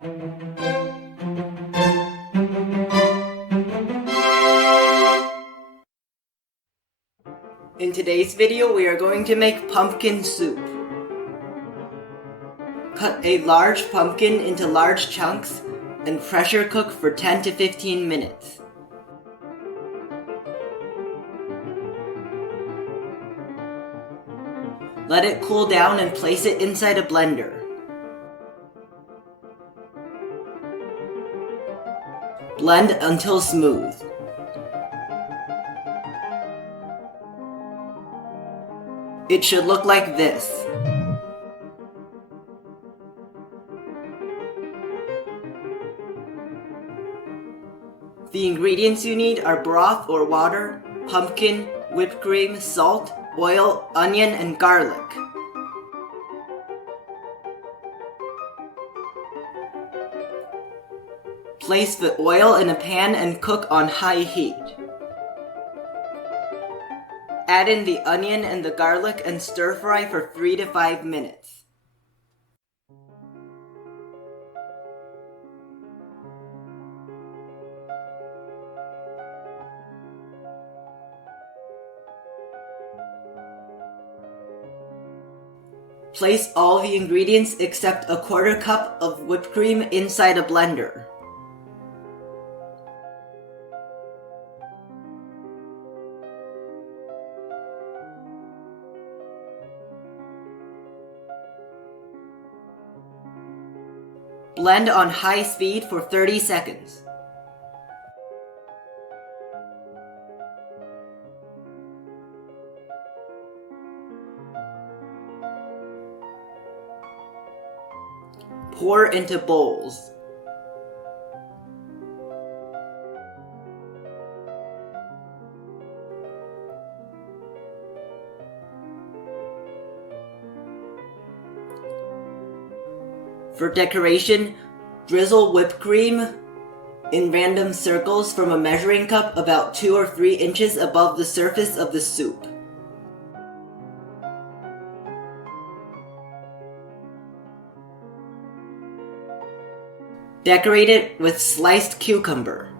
In today's video, we are going to make pumpkin soup. Cut a large pumpkin into large chunks and pressure cook for 10 to 15 minutes. Let it cool down and place it inside a blender. Blend until smooth. It should look like this. The ingredients you need are broth or water, pumpkin, whipped cream, salt, oil, onion, and garlic. Place the oil in a pan and cook on high heat. Add in the onion and the garlic and stir fry for 3 to 5 minutes. Place all the ingredients except a quarter cup of whipped cream inside a blender. Blend on high speed for 30 seconds. Pour into bowls. For decoration, drizzle whipped cream in random circles from a measuring cup about 2 or 3 inches above the surface of the soup. Decorate it with sliced cucumber.